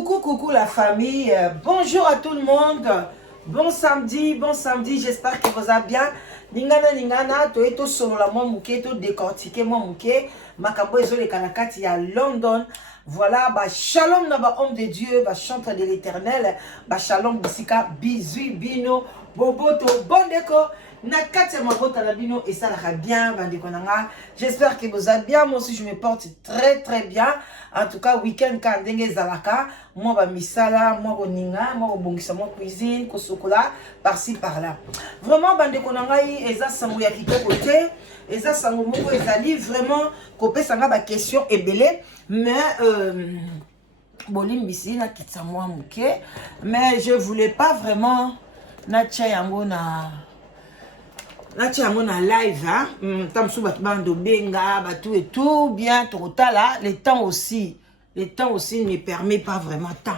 Coucou la famille, bonjour à tout le monde, bon samedi, j'espère que vous allez bien. Ningana, to eto solo la moi mouké, to décortiquer moi mouké, makambo ezo le kanakati à London. Voilà, bah shalom naba homme de Dieu, bah chantre de l'éternel, bah shalom bisika, bisui bino, boboto, bon déco. Nakati ya mabota na bino et ça va bien bandeko nanga. J'espère que vous allez bien. Moi aussi je me porte très bien. En tout cas week-end quand ndenge zalaka, moi ba misala, moi boninga, moi bongisa moi cuisine, ko sokola par-ci par-là. Vraiment bandeko nanga yi eza sango ya kitoko te. Eza sango moko ezali vraiment ko pesa nga ba question ebele mais bolimbisi na kitsa moi muke mais je voulais pas vraiment na tcha yango na live, hein. Bando benga, batou et tout, bien, là. Le temps aussi ne permet pas vraiment tant.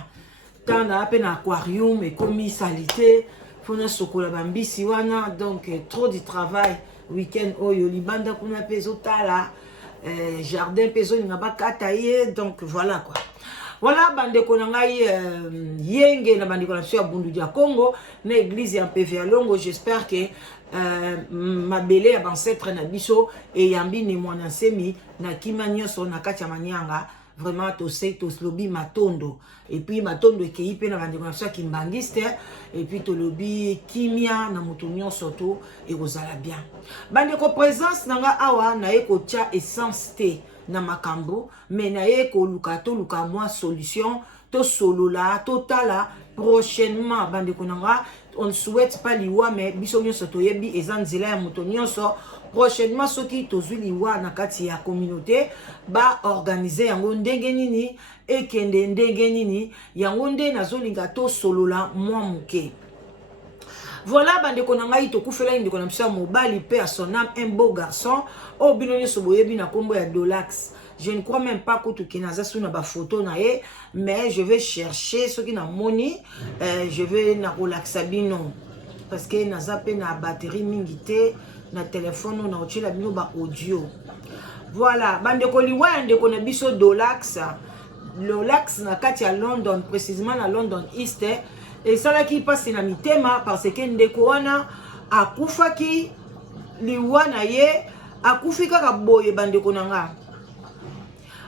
Tant à peine aquarium et commis salité, fona sokola bambi siwana, donc trop de travail. Week-end, oyo, libanda kuna peso tala, jardin peso n'aba kataye, donc voilà quoi. Voilà, bande konangai yenge na bande konasio bundu dia Congo, na église en PV Longo, j'espère que ma belle ancêtre na biso et yambi ni mwana semi na kimanyo so na katia manyanga vraiment to sei to slobi matondo et puis matondo ekei pe na bande konasio kimbangiste et puis to lobi kimia na mutunyo soto et kozala bien bande ko présence nanga awa na eko tia essence te na makambo mais na eko luka to luka moi solution to solola totala prochainement bande konanga. On ne souhaite pas liwa mais bisonyo soto yebi ezanzela ya mutonyo so prochainement soki tozu liwa na kati ya communauté ba organiser yango ndenge nini ekende ndenge nini yango nde nazolinga to solola mwa muke. Voilà bande konanga ito kufela indi kona msa mobali pe à son âme un beau garçon o binonyo soboyebi na kombo ya Dolax. Je ne crois même pas que tu as sur ma photo nae, mais je vais chercher ce qui n'a moni, je vais na relaxabino parce que na zappé na batterie mingité na téléphone na otila bino ba audio. Voilà, bande ko liwa ande ko na biso Dolax. Dolax na kati ya London, précisément na London East et ça là qui passe na mitema parce que ndeko wana akufaki liwa na ye akufika ka boye bande ko nanga.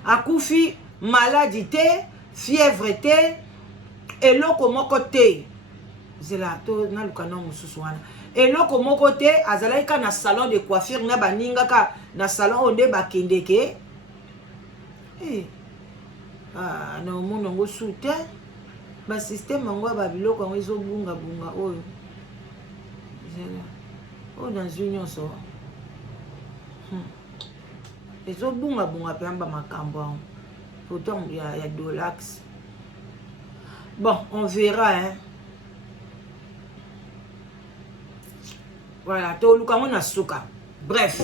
Akufi maladie te, fièvre te, eloko moko te. Zela to na lukana mususu wana. Eloko moko te, azalaika na salon de coiffure na baninga ka na salon onde bakendeke. Na omono ngo sute. Ba système ngo ba biloko ngo ezo bunga oyo. Zela. O dans union so. Ezo bunga pamba makambo pourtant il y a Dolax. Bon, on verra hein. Voilà, to lukango na suka. Bref,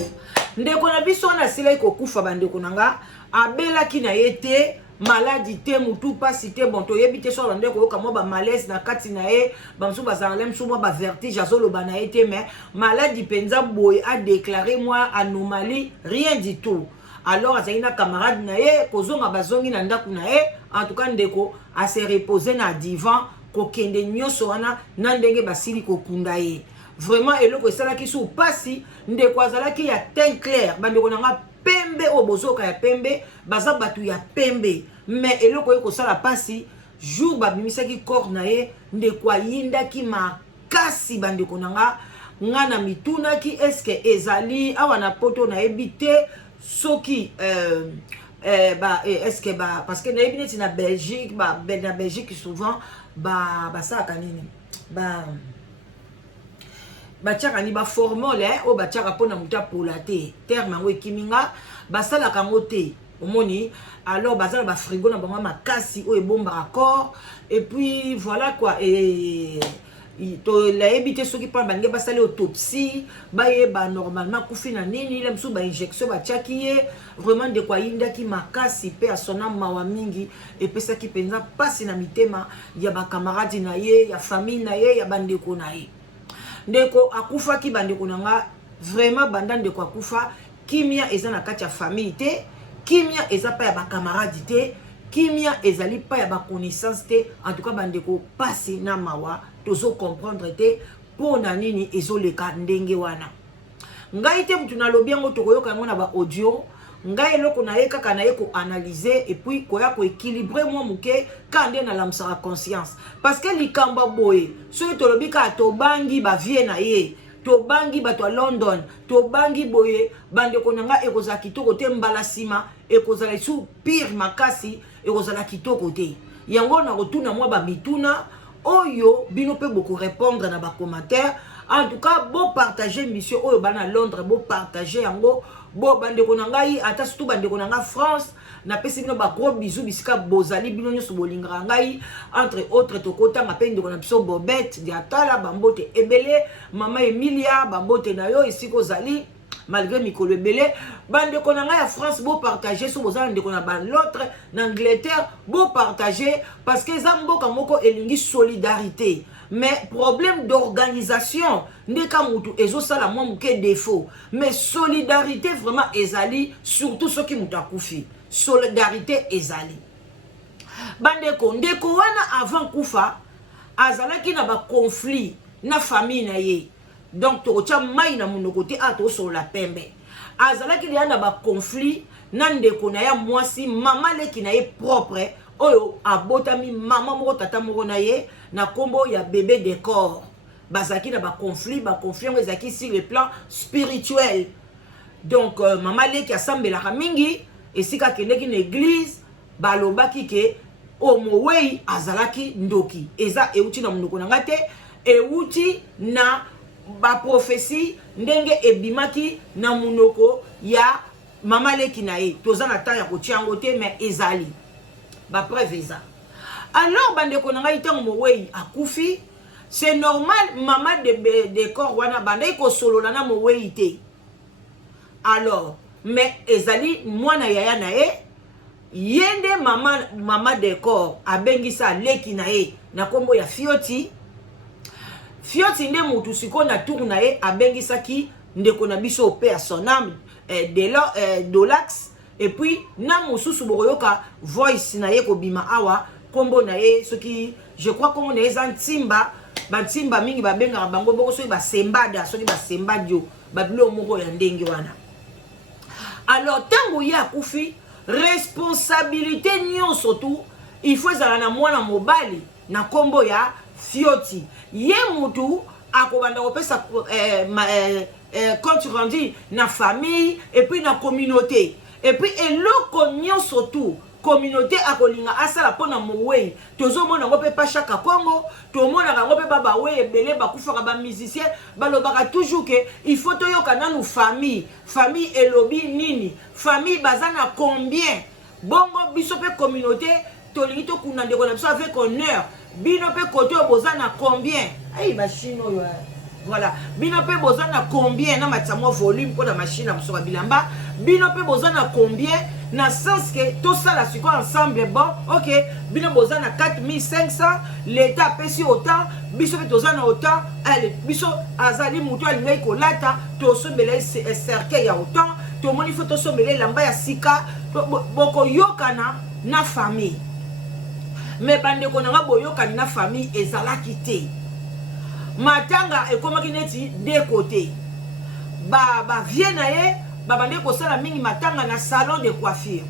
ndeko na biso na sila ko kufa bandeko nanga abela ki na yete maladie te mutu pasi te bon to yebite so ndeko yoka mo ba malaise na kati na ye bansu bazalem so mo ba vertige azolo bana yete mais maladie penza boy a déclaré moi anomalie rien du tout. Alors azalina camarade na ye kozonga bazongi na ndaku na ye en tout cas ndeko a se reposer na divan ko kende nyoso wana na ndenge basili ko kunda ye. Vraiment eloko esala ki sou pasi ndeko azala ki ya teint clair bandeko nanga pembe o bozoka ya pembe baza batu ya pembe mais eloko eko sala pasi jour babimisa ki corps na ye ndeko ayinda ki makasi bandeko nanga ngana mituna ki eske ezali awa na poto na ebite soki est-ce que parce que na ebineti na Belgique na Belgique souvent ça kanini batiaka ni ba formule o batiaka pona muta polate terme ngo ekiminga basala kango te omoni alors bazala ba frigo na bango makasi o ebomba corps et puis voilà quoi et to la ebite soki pa bange basali autopsie ba normalement kufi na nini la msu ba injection ba tchakiye vraiment de quoi inda ki makasi pe asona mawa mingi et pesa ki penza pasi na mitema ya ba camarade na ye ya famille na ye ya bandeko na ye ndeko akufa ki bandeko nanga vraiment banda ndeko akufa kimia eza na kati ya famille te kimia eza pa ya ba camarade te kimia ezali pa ya ba connaissance te en tout cas bandeko passer na mawa tozo comprendre te pona nini ezoleka ndenge wana ngai te mutu na lobi yango tokoyoka yango na ba audio ngai eloko na ye kaka na ye ko analyser et puis koya ko équilibrer moi muke kande na lamsaka conscience parce que likamba boye so to lobi ka to bangi ba vie na ye to bangi bato a London to bangi boye bandeko nanga ekozala kitoko te mbala sima ekozala su pire makasi ekozala kitoko te yango na rotuna moi ba mituna oyo bino pe beaucoup répondre na ba commentaire en tout cas bon partager mission oyo bana Londres bon partager yango bon bandeko nanga ata surtout bandeko nanga France na pesi bino ba gros bisous bisika bozali bino nyoso bolingra ngai entre autres tokota mapende ko na biso Bobette diatala bambote ebele mama Emilia bambote na yo isiko zali malgré mikolo ebele bandeko nanga ya France bo partager so bozali ndeko na ba l'autre na Angleterre bo partager parce que zamboka moko elingi solidarité mais problème d'organisation ndeka mutu ezosala mwa muke défaut mais solidarité vraiment ezali surtout ceux qui mutu akufi solidarité ezali bandeko ndeko wana avant kufa azalaki na ba conflit na famille na ye donc tokotia mai na monoko te ato solola pembe azalaki na ba conflit na ndeko na ya mwasi mama leki na ye propre oyo abotami mama moko tata moko na ye na kombo ya bébé décor bazaki na ba conflit ezaki sur le plan spirituel donc mama leki asambelaka mingi esika kendeki na église balobaki ke omowei azalaki ndoki eza euti na monoko na ngate euti na ba prophétie ndenge ebimaki na monoko ya mama leki na ye toza na temps ya kotiango te mais ezali ba preuve eza alors bandeko na ngai tango mowei akufi c'est normal mama de corps wana bandai ko solola na mowei te alors mais ezali mwana yaya na ye yende mama de corps abengisa leki na ye na kombo ya Fioti nde mutu siko na tour na ye abengisaki ndeko na biso pe son âme Dolax et puis na mususu boyoka voice na ye ko bima awa kombo na ye soki je crois kombo na ye zantimba bantimba mingi babenga bango boko soki basembada soki basembadio babilo moko ya ndenge wana alors tango ya kufi responsabilité nyon surtout il faut ezala na mwana mobali na kombo ya Fioti ye mutu akobanda kopesa compte rendu na famille et puis na communauté et puis eloko nyon surtout communauté akolinga asala pona mowei tozo mona ngo pe pa chaka Congo to mona ngo pe baba we ebele bakufaka ba musicien balobaka toujours que il faut to yoka nanu famille elobi nini famille bazana combien bongo biso pe communauté tolingi to kuna ndeko na biso avec honneur bino pe côté bozana combien ay machine yo voilà bino pe bozana combien na matamo volume pour la machine à msoka bilamba bino pe bozana combien na sens que tout ça la siko ensemble bon OK bino bozana 4500 l'état pesi autant biso pe tozana autant allez biso azali mutu alingai kolata to sombele cercle ya autant to moni faut to sombele lamba ya sika boko yokana na famille mais bandeko nanga boyokani na famille ezalaki te matanga ekomaki neti de côté ba vie na ye babande kosala mingi matanga na salon de coiffure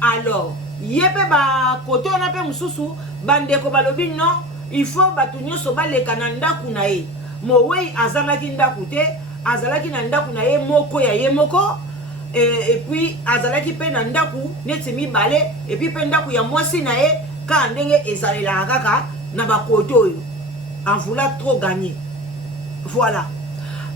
alors yepe ba côté on appelle mususu bandeko balobi non il faut batu nyonso baleka na ndaku na ye mowei azalaki ndaku te azalaki na ndaku na ye moko ya ye moko et puis azalaki pe na ndaku neti mibale et puis pe ndaku ya mwasi na ye ka ndenge ezalelaka kaka na bakote oyo en voulant trop gagner voilà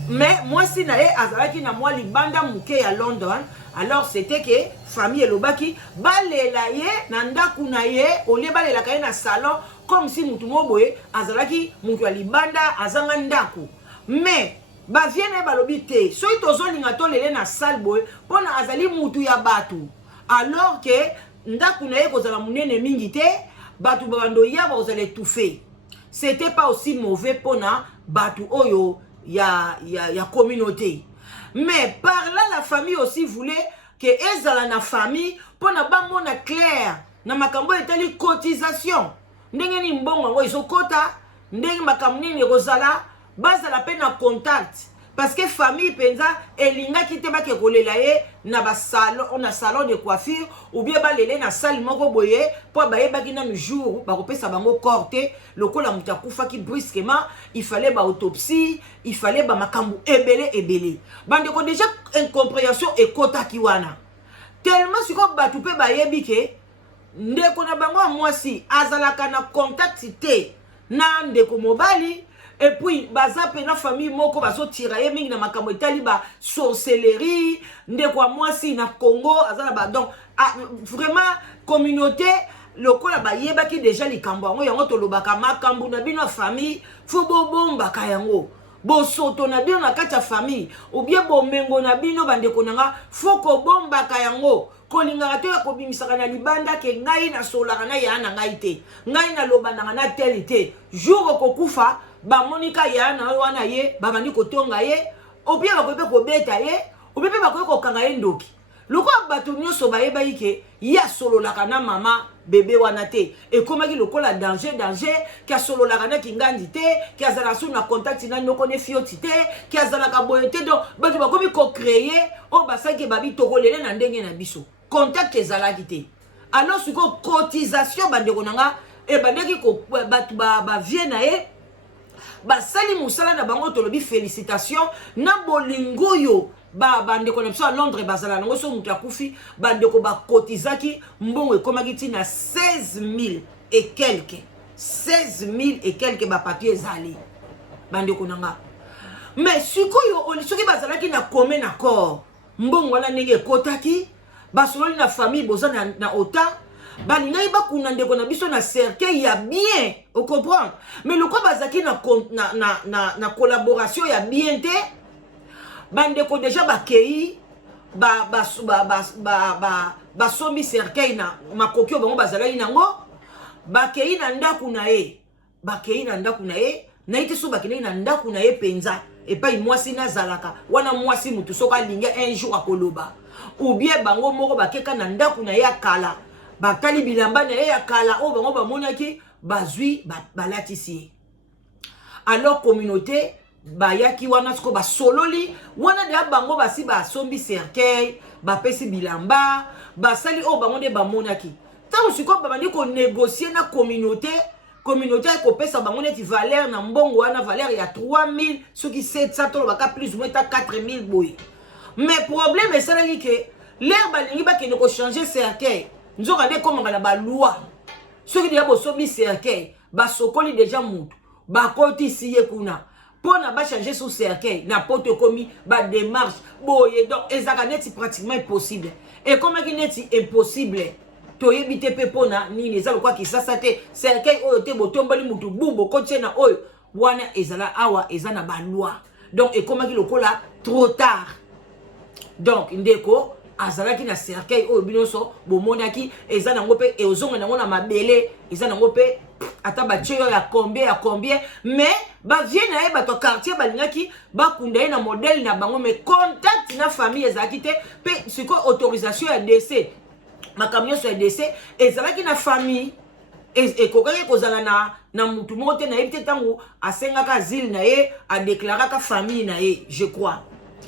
mais mwasi na ye azalaki na mwa libanda muke ya London alors c'était que famille elobaki balela ye na ndaku na ye olie balelaka ye na salon comme si mutu moboye azalaki mutu ya libanda azanga ndaku mais baviene balobi te soki tozolinga tolele na salle boye mpona azali mutu ya batu alors que ndaku na ye kozala munene mingi te batu babando ya bakozala étouffé c'était pas aussi mauvais pona batu oyo ya communauté mais par là la famille aussi voulait que ezala na famille pour na ba mona clair na makambo etali cotisation ndenge ni mbongo ngo izokota ndenge makambo nini ekozala bazala pe na contact parce que famille penza elinga kite ba ke kolela ye na ba salon de coiffure ou bien ba lele na salle moko boye po ba yeba kina le jour ba kopesa bango corté lokola mutakufa ki brusquement il fallait ba autopsie il fallait ba makambo ebele bande ko déjà incompréhension ekota ki wana tellement siko batu pe ba yebi ke ndeko na bango mwasi azalaka na contact te na ndeko mobali et puis baza pe na famille moko bazo tirailler mingi na makambo etali ba sorcellerie ndeko mwasi na Congo azala ba donc vraiment communauté lokola ba yebaki déjà likambo yango yango tolobaka makambo na bino famille fo bomba ka yango bosoto na bino na kati ya famille ou bien bomengo na bino bandeko nanga fo ko bomba ka yango kolingaka te ya kobimisaka na libanda ke ngai na solaka na ya na ngai te ngai na lobandaka na teli te jour okokufa bamonika ya na wana ye babandi kotonga ye opia bakope kobeta ye opepe bakope kokanga ye ndoki loko bato nyonso bayeba ike ya sololaka na mama bebe wana te ekomaki lokola danger ki asololaka na kingandi te ki azala su na contact na nyoko ne fioti te ki azalaka boye te donc bato bakomi kocréer oyo basaki babi tokolele na ndenge na biso contact ezalaki te alors siko cotisation bandeko nanga ebandeki bato bavie na ye basali musala na bango tolobi félicitation na bolingo yo bandeko na biso à Londres bazala nango so mutu akufi bandeko bakotizaki mbongo ekomaki ntina 16 000 et quelques 16 000 et quelques bapapier ezali bandeko nanga mais sikoyo soki bazalaki na commun accord mbongo wana ndenge ekotaki basololi na famille boza na ota balingai bakuna ndeko na biso na cercueil ya bien au comprendre mais loko bazaki na collaboration ya bien te bandeko déjà bakei basombi cercueil na makoki bango bazalaki nango bakei na ndaku na ye na ite so bakei na ndaku na ye penza epai mwasi nazalaka wana mwasi mutu soka alingi un jour akoloba ou bien bango moko bakeka na ndaku na ye akala bakali bilamba na ye akala o bango bamonaki bazwi balatisi ye alors communauté bayaki wana siko basololi wana de bango basi basombi cercueil bapesi bilamba basali o bango de bamonaki tango siko babandi ko négocier na communauté ekopesa bango neti valeur na mbongo wana valeur ya 3000 soki 700 tolo baka plus ou moins ta 4000 boy mais problème esalaki ke l'air balingi bakende ko changer cercueil nzoka nde komanga na baloi soki deja bosombi cercueil basokoli déjà mutu bakotisi ye kuna pona ba changer son cercueil na poto komi ba démarche boye donc ezaka neti pratiquement impossible et comme neti impossible to yebite pe pona nini ezalo kwa kisasa te cercueil oyo te botombali mutu bumbo kotie na oyo wana ezala awa ezana ba loi donc ekomaki lokola trop tard donc ndeko azalaki na cercueil oyo binoso bomonaki eza nango pe ezonga nango na mabele eza nango pe ata bacheyo ya combien mais bavie na ye bato quartier balingaki bakunda ye na modèle na bango mais contact na famille ezalaki te pe siko autorisation ya décès makambo nyonso ya décès ezalaki na famille ekokaki kozala na mutu moko te na yebi te ntango asengaka asile na ye adeklaraka famille na ye je crois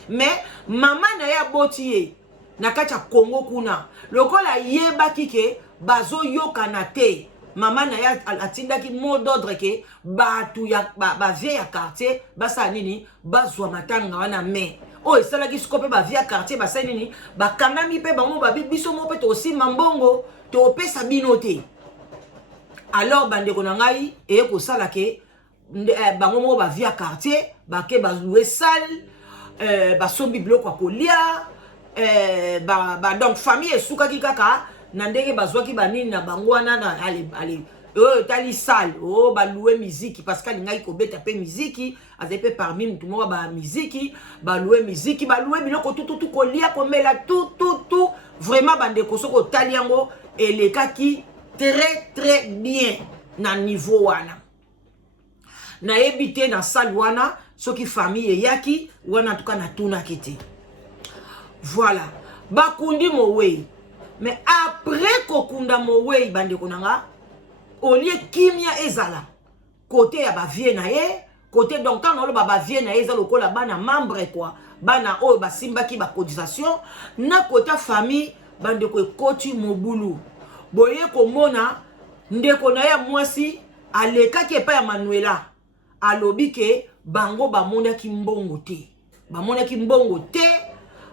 mais mama na ye aboti ye na kati ya Congo kuna lokola yebaki ke bazoyokana te mama na ya atindaki mot d'ordre ke batu ya bavie ya quartier basala nini bazwa matanga wana mais oyo esalaki siko mpe bavie ya quartier basala nini bakangami mpe bango babi biso mo mpe tosimba mbongo topesa bino te alors bandeko na ngai eye kosala ke bango moko bavie ya quartier bake bazwe salle basombi biloko ya kolia donc famille esukaki kaka na ndenge bazwaki banini na bango wana na ale oyo tali salle o balouer musique parce que alingai kobeta pe musique azali pe parmi mutu moko ba musique balouer musique balouer biloko tout kolia komela tout vraiment bandeko soko tali yango elekaki très bien na niveau wana na ebité na salle wana soki famille eyaki wana en tout cas na tunaki te. Voilà. bakundi mowei. Mais après kokunda mowei bande konanga, au lieu kimia ezala côté ya ba vie na ye, côté donc quand on ba vie na ye za lokola bana membre quoi, bana o ba simba ki ba cotisation na côté famille bande ko koti mobulu. Boye ko mona ndeko na ya mwasi aleka ki pa ya Manuela alobi ke bango ba mona ki mbongo te. Ba mona ki mbongo te.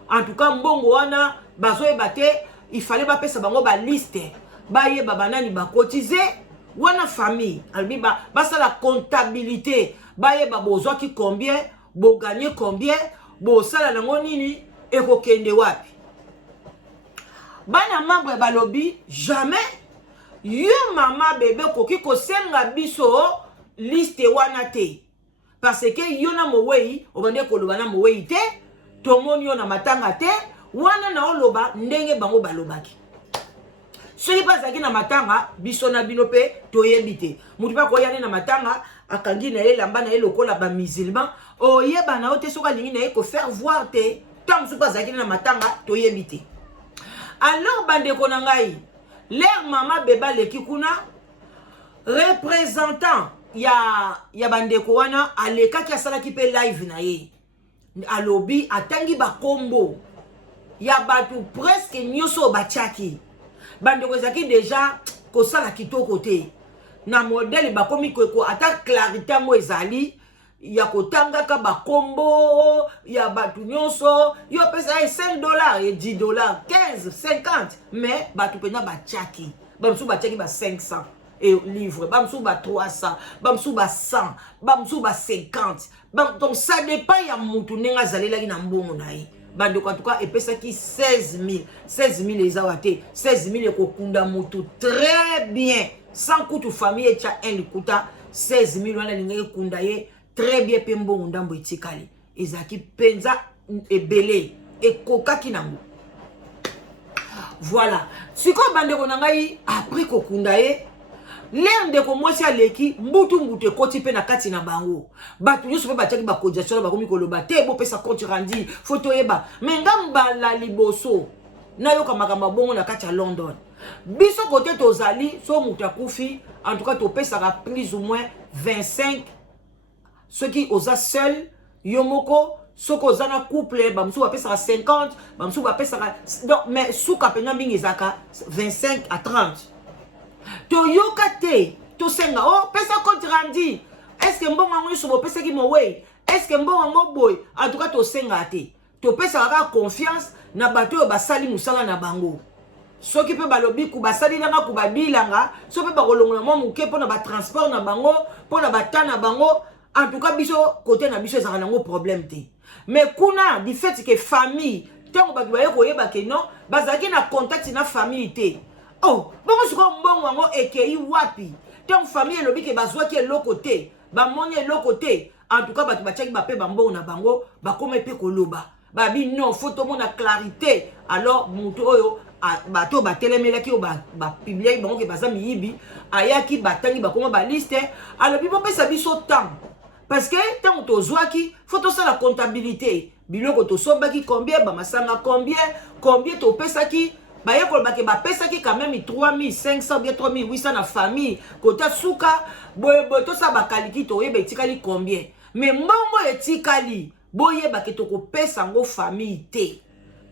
En tout cas mbongo wana bazo e bate, il fallait ba pesa bango ba liste. Ba ye ba banani ba cotiser. Wana famille, albiba, basa la comptabilité, baye ba bozo ki combien, bo gagner combien, bo sala nango nini, et ko kende wapi. Bana membre balobi, jamais, yo mama bébé koki ko senga biso liste wana te. Parce que yo na mowei, obande ko loba na mowei te, tomoni yo na matanga te, wana na oloba ndenge bango balobaki. Ce n'est pas ça qui na matanga biso na binope toyebite mutu ba koyane na matanga akangi na ye lamba na ye lokola ba musulman oyeba na ote soka lingi na ye ko faire voir te tant so pas ça qui na matanga toyebite. Alors bande ko na ngai leur mama beba leki kuna représentant ya bande ko wana aleka ki asala ki pe live na ye alobi atangi ba kombo ya batu presque nyoso bachaki. Bande ko zaki déjà ko sala kitoko te na modèle ba komi ko ata clarité mo ezali ya ko tanga ka ba kombo ya batu nyonso yo pesa $5 et $10 15 50 mais batu pena ba chaki bamsu ba chaki ba 500 et livre bamsu ba 300 bamsu ba 100 bamsu ba 50 donc ça dépend ya mutu nenga zalela na mbongo na ye. Bande en tout cas et pesa qui 16 000 les awate 16 000 et kokunda mutu très bien sans coût famille et cha un likuta 16 000 wana linge kunda ye très bien pembo ndambo etikali ezaki penza ebele et kokaki nango. Voilà siko bande ko nangai après kokunda ye l'un de komosi aleki mbutu koti pe na kati na bango batu nyuso pe bataki ba cotisation ba komi koloba te bo pesa compte rendu photo yeba menga la liboso na yoka makamba bongo na kati ya London biso côté tozali so mutu akufi en tout cas to pesa plus ou moins 25 ceux qui osa seul yomoko soko oza na couple ba musu ba pesa 50 ba musu ba pesa donc mais souka pena mbingi zaka 25 à 30 to yokate to senga oh pesa compte rendu est-ce que mbongo ngo so pesa ki mowe est-ce que mbongo ngo boy en tout cas to senga te to pesa ka confiance na bato ba sali musala na bango soki pe balobi ku basali nanga ku babilanga so pe ba kolongola mo muke pona ba transport na bango pona ba tana bango en tout cas biso côté na biso ezaka nango problème te mais kuna du fait que famille tango ba baye ko yeba ke non bazaki na contact na famille te. Oh, bongo siko mbongo wango ekei wapi. Tant famille elobi ke bazwa ki eloko te. Ba moni eloko te. En tout cas batu bachaki ba pe mbongo na bango ba koma pe koloba. Ba bi non photo mona clarité. Alors mutu oyo bato ba telemelaki o ba publier bango ke baza miyibi ayaki batangi ba koma ba liste. Alors bi bo pesa biso temps. Parce que tant to zwaki photo ça la comptabilité. Biloko to sombaki combien ba masanga combien to pesa ki ba yekol ba ke ba pesa ki quand même 3500 bien 3800 na famille kota suka boye to sa ba kaliki to yeba etikali combien mais mbongo etikali boye ba ke to ko pesa ngo famille te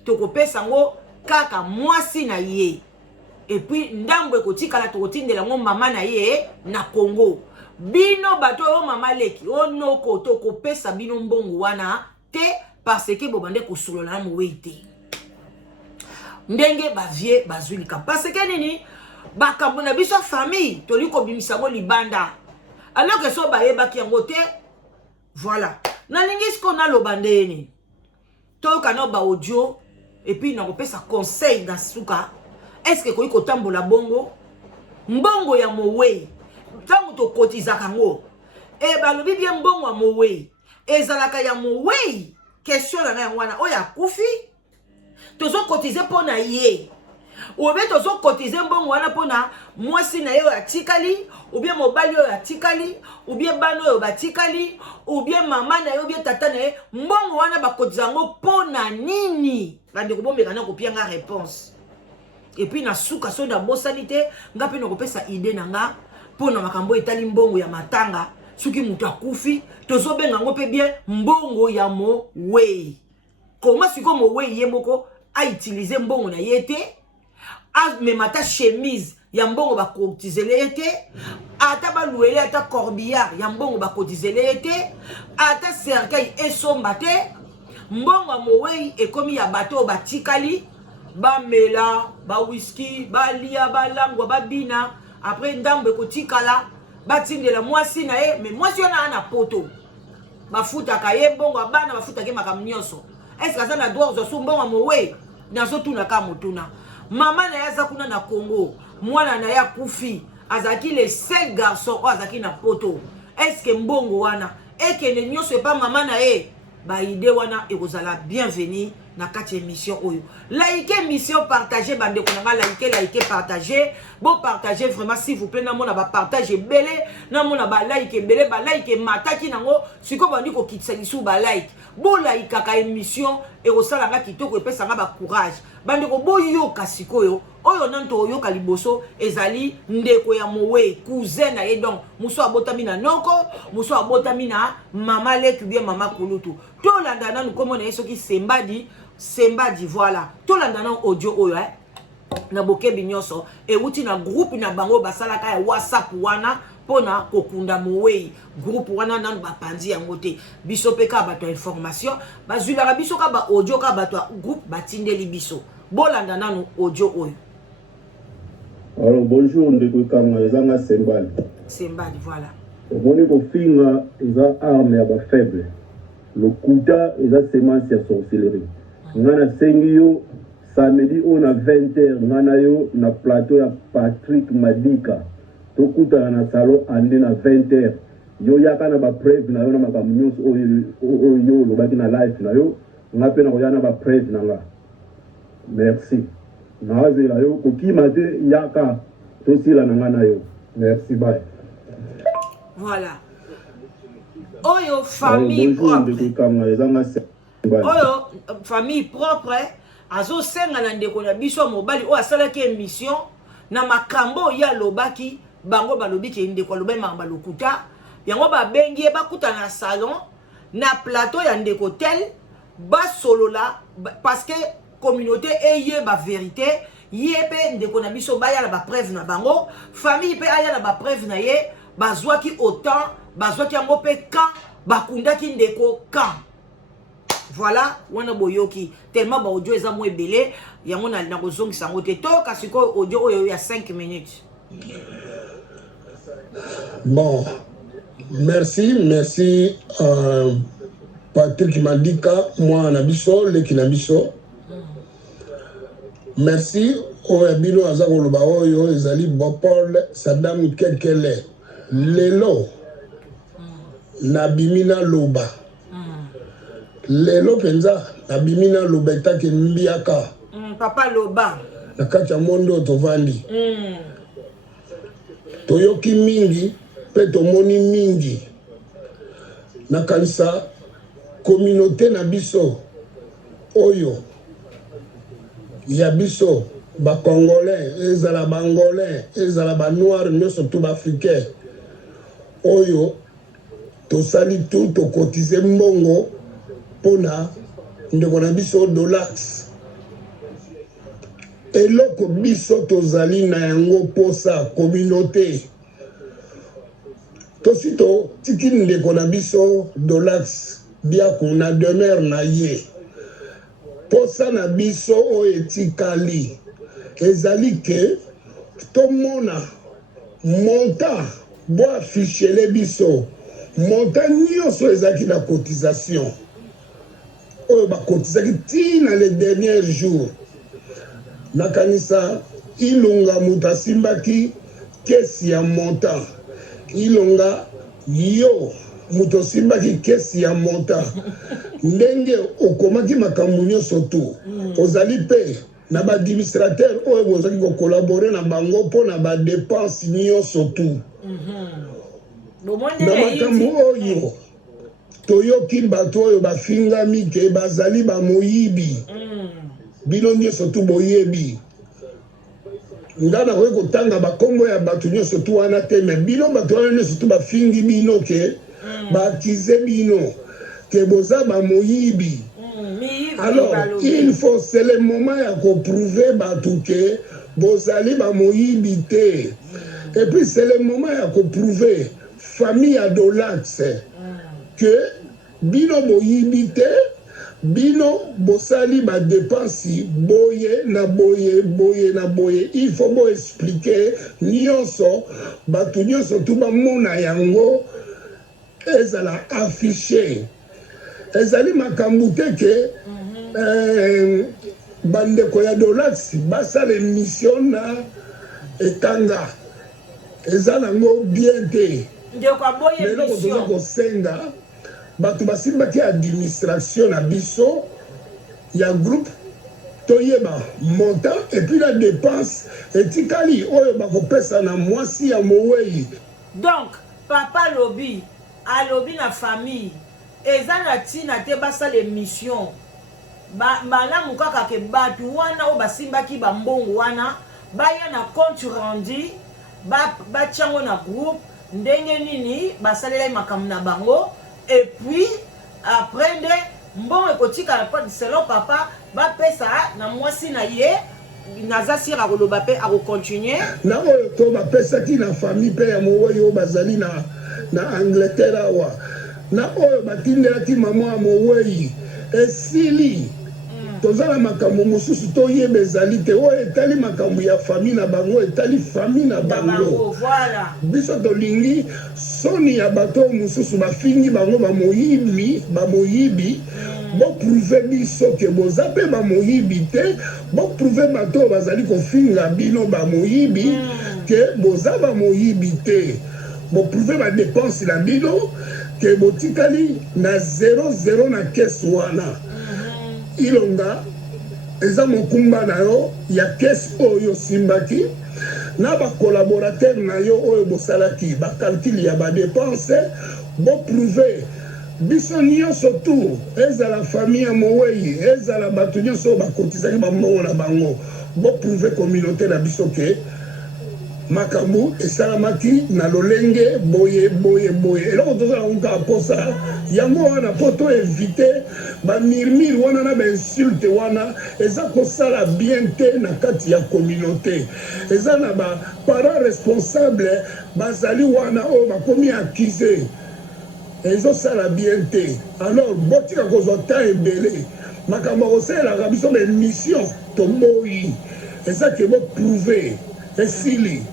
to ko pesa ngo kaka mwasi na ye et puis ndambo ekotikala to kotindela ngo mama na ye na Congo bino bato o mama leki onoko to ko pesa bino mbongo wana te parce que bobande ko sulola mo weite ndenge bavie bazulika parce que nini bakambo na biso famille toliko bimisa ngo libanda alors que so baye baki yango te voilà na lingi sko na lobandeni to kana ba audio et puis na kopesa conseil na suka est-ce que koyi kotambola bongo mbongo ya mowe tango to kotizaka ngo e balobi bien mbongo ya mowe ezalaka ya mowe question na yango wana oya kufi tozo cotiser pona ye ou bien tozo cotiser mbongo wana pona mwasi na ye ya tikali ou bien mobali yo ya tikali ou bien bano yo ba tikali ou bien mama na yo bien tata na ye mbongo wana ba cotiser ngo pona nini bandeko bombekana kopia nga réponse et puis na suka so na bosani te nga mpe nakopesa idée na nga mpo na makambo etali mbongo ya matanga soki moto akufi tozobenga yango mpe bien mbongo ya mowei koma siko mowei ye moko autilize mbongo na ye te amemata chemise ya mbongo bakotizele ye te ata baluele ata corbillard ya mbongo bakotizele ye te ata cercueil esomba te mbongo ya mowei ekomi ya bato oyo batikali bamela bawhiski balia balangwa babina après ndambo ekotikala batindela mwasi na ye me mwasi wana ana poto bafutaka ye mbongo abana bafutaka ye makambo nyonso eske aza na droit ozwa su mbongo ya mowei nazotuna ka motuna mama na ye aza kuna na Congo mwana na ye akufi azalaki le seul garçon oyo azalaki na poto eske mbongo wana ekende nyonso epa mama na ye baide wana ekozala bienvenue na kati émission oyo like émission partager bandeko na like partager bon partager vraiment s'il vous plaît na mona ba partage belé na mona ba like belé ba like mataki nango siko bandi ko kitisa lisu ba like bo like kaka émission ekosala nga kitoko epesa nga ba courage bandeko boyoka sikoyo oyo nanto oyoka liboso ezali ndeko ya mowei cousin na ye donc muso abotami na noko muso abotami na mama leku bien mama kulutu to landa nanu komo na yeso ki sembadi voilà to landa nanu audio oyo na bokebi nyonso euti na groupe na bango basalaka ya WhatsApp wana pona kokunda mowei groupe wana nanu bapanzi yango te biso pe ka bato information bazulaka biso ka ba audio ka bato groupe batindeli biso bolanda nanu audio oyo. Alors bonjour ndeko kanga ezanga Sembadi voilà. Omoni ko finga eza arme ya ba faible. Le kuta eza semence ya sorcellerie. Ngana sengi yo samedi on a 20h ngana yo na plateau ya Patrick Madika. Tokuta na salon ande na 20h. Yo yaka na ba preuve na yo na makambo nyonso oyo lobaki na live na yo. Ngape na koya na ba preuve na nga. Merci. Nazela yo kokimate yaka tosila na ngana yo. Merci bye. Voilà. Oyo famille propre. Oyo famille propre azo senga na ndeko na biso mobali o asalaki émission na makambo ya lobaki bango balobi ke ndeko lobai mamba lokuta yango ba bengi bakuta na salon na plateau ya ndeko tel ba solola parce que communauté eye ba vérité yebe ndeko na biso baya la ba preuve na bango famille pe aya la ba preuve na ye bazwaki autant bazwaki yango pe quand bakundaki ndeko quand voilà wana boyoki tellement ba audio eza mo ebele yango na kozongisa yango te to kasi ko audio oyo ya 5 minutes. Bon, merci Patrick Madika moi na biso leki na biso. Merci au Bino Azakoloba oyo ezali Bopol Saddam Kekele lelo nabimina loba lelo penza nabimina loba etake mbiaka papa loba nakati ya mondo tovandi toyoki mingi pe tomoni mingi nakanisa communauté na biso oyo ya biso ba congolais ezala ba angolais ezala ba noir nyonso to ba africain oyo tosali tout to cotiser mbongo pona ndeko na biso Dolax eloko biso tozali na yango posa communauté tosito tiki ndeko na biso Dolax bia kuna demeure na ye posa na biso o etikali ezali ke tomona montant bo affichele biso montant nyonso ezaki na cotisation oyo bakotisaki tina les derniers jours nakanisa ilonga moto asimbaki kesi ya montant ilonga yo moto simbaki kesi ya montant ndenge okomaki makambo nyonso tu ozali pe na ba administrateur oyo bozaki ko collaborer na bango mpo na ba dépense nyonso tu na makambo oyo toyoki bato oyo bafingami ke bazali ba moyibi bino nyonso tu boyebi nga nakoki kotanga bakombo ya bato nyonso tu wana te me bino bato wana nyonso tu bafingi bino ke baakize bino ke boza bamoyibi. Alors il faut c'est le moment ya koprouve bato ke bozali bamoyibi te. Et puis c'est le moment ya koprouve famille ya Dolax que bino boyibi te, bino bosali ba dépense boye na boye boye na boye. Il faut bo expliquer nyonso bato nyonso tu bamona yango ezala affiché. Ezali makambo te ke bandeko ya Dolax basala émission na etanga eza nango bien te. Lelo kotoza kosenga bato basimbaki administration na biso ya groupe toyeba montant et puis la dépense etikali oyo bakopesa na mwasi ya mowei. Donc papa lobi alobi na famille eza na tina te basala émission malamu kaka ke bato wana oyo basimbaki bambongo wana baya na compte rendu batiango na groupe ndenge nini basalela makambo na bango et puis après nde mbongo ekotikala po selon papa bapesa na mwasi na ye naza sira koloba mpe akocontinue na oyo to bapesaki na famille mpe ya mowei oyo bazali na Angleterre awa na oyo batindelaki mama ya mowei esili tozala makambo mosusu toyeba ezali te oyo etali makambo ya famille na bango etali famille na bango. Biso tolingi soni ya bato mosusu bafingi bango bamoyibi boprouve biso ke boza mpe bamoyibi te, boprouve bato bazali kofinga bino bamoyibi ke boza bamoyibi te, boprouve badepense na bino ke botikali na 00 na kese wana. Ilonga eza mokumba na yo ya kese oyo simbaki na ba collaborateur na yo oyo bosalaki ba calcul ya ba dépense bo prouver biso nyonso tu ezala famille ya mowei ezala bato nyonso bakotizaki bambongo na bango bo prouver communauté na biso ke makambo esalamaki na lolenge boye boye boye. Eloko tozala nka posa yango wana po to éviter ba murmure wana na ba insulte wana eza kosala bien te na kati ya communauté. Eza na ba parents responsables bazali wana o bakomi accusé ezo sala bien te. Alors botika kozwa temps ebele makambo kosalaka biso ba mission tomboyi eza ke bo prouver esili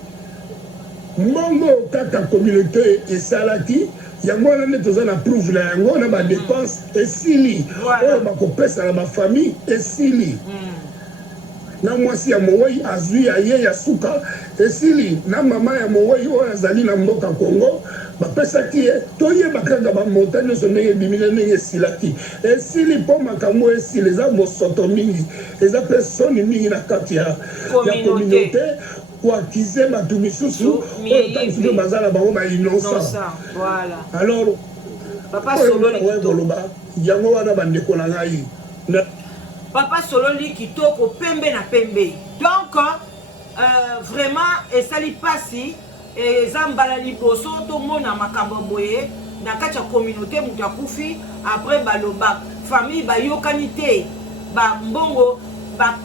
mbongo kaka communauté esalaki yango wana nde toza na prouve na yango na badepense esili oyo bakopesa na bafamille esili na mwasi ya mowei azwi aye ya suka esili na mama ya mowei oyo azali na mboka Congo bapesaki ye toyeba kaka bamota nyonso ndenge ebimina ndenge esilaki esili mpo makambo esili eza bosoto mingi eza mpe soni mingi na kati ya communauté koakize bato misusu oyo tansusu bazala bango bainocent. Alors oyo koloba yango wana bandeko na ngai papa sololi kitoko pembe na pembe. Donc vraiment esali pasi eza mbala liboso tomona makambo boye na kati ya communauté moto akufi après baloba famille bayokani te bambongo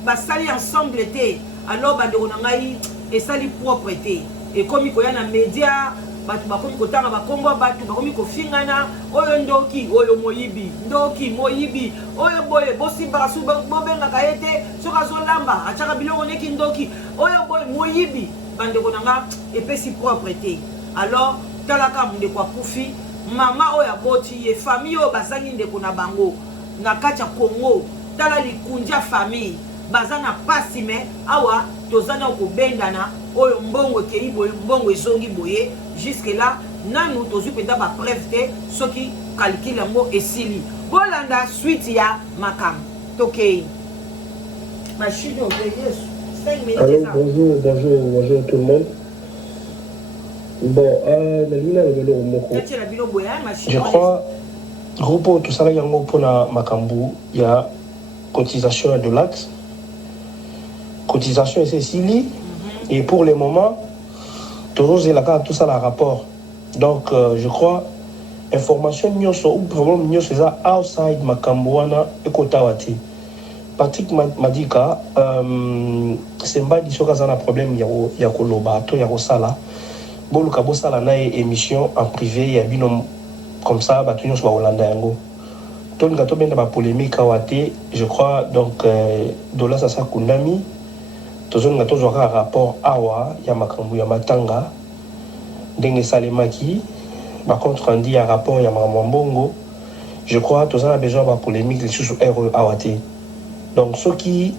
basali ensemble te. Alors bandeko na ngai esali propre te ekomi koya na média bato bakomi kotanga bakombo bato bakomi kofingana oyo ndoki oyo moyibi ndoki moyibi oyo boye bosimbaka su bobengaka ye te soki azolamba atiaka biloko neki ndoki oyo boye moyibi bandeko na nga epesi propre te. Alors talaka ndeko akufi mama oyo aboti ye famille oyo bazangi ndeko na bango na kati ya Congo tala likundia famille baza na pasi me awa tozana kobendana oyo mbongo kei boye mbongo ezongi boye jusque là nanu tozwi penda ba preuve te soki calcul yango esili bolanda suite ya makambo tokei machine au yesu 5 minutes. Alors bonjour tout le monde. Bon je crois groupe tout ça yango pour la makambu ya cotisation de l'axe cotisation c'est Sili et pour le moment toujours tout ça le rapport. Donc je crois information nyonso ou problème nyonso ça outside makambwana ekotawati. Patrick Madika c'est pas dit que ça a un problème ya koloba to ya kosala boluka bosala na émission en privé ya binom comme ça ba nyonso ba Hollanda yango. Donc, il y a une polémique à Wate, je crois, donc, Dola Sasa Kundami, toujours un rapport Awa, Yamakambu, Yamatanga, Denge Salemaki, par contre, on dit un rapport Yamambongo, je crois, tous a besoin de polémique sur RE Awate. Donc, ceux qui,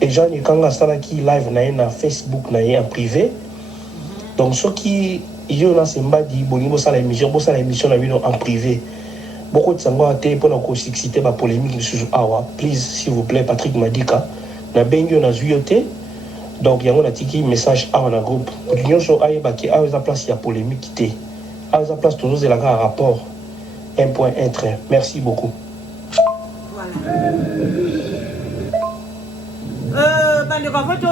les gens, quand qui live na Facebook, na en privé, donc, ceux qui, ils ont un symbadi, bon, ça l'émission en privé. Beaucoup de sango a été pour la cité ma polémique sur Awa. Please, s'il vous plaît, Patrick Madika. Na bengi na zuyote. Donc, il y a un tiki message Awa na groupe. L'union sur Awa qui a une place, il y a polémique qui a une place toujours il y a un rapport. 1.1 train. Merci beaucoup. Voilà. Bandeko voto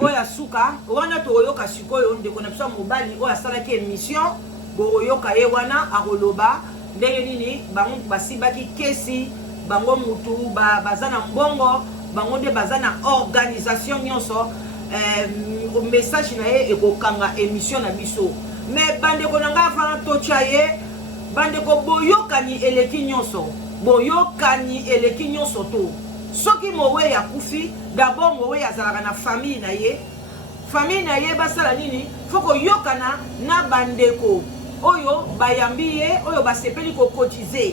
oya suka, wana to yoka sikoyo ndeko na biso mobali oya salaki émission, bo yoka ye wana akoloba. Ndenge nini bango basibaki kesi bango mutu bazana mbongo bango nde bazana organisation nyonso message na ye ekokanga émission na biso mais bandeko nanga avant tocha ye bandeko boyokani eleki nyonso to soki mowe ya kufi d'abord mowe azalaka na famille na ye basala nini foko yokana na bandeko oyo bayambi ye oyo basepeli ko cotiser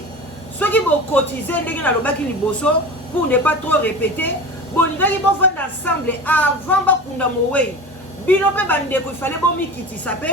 soki bo cotiser ndenge na lobaki liboso pour ne pas trop répéter bolingaki bo vendre ensemble avant bakunda mowe bino pe bandeko il fallait bo mikitisa pe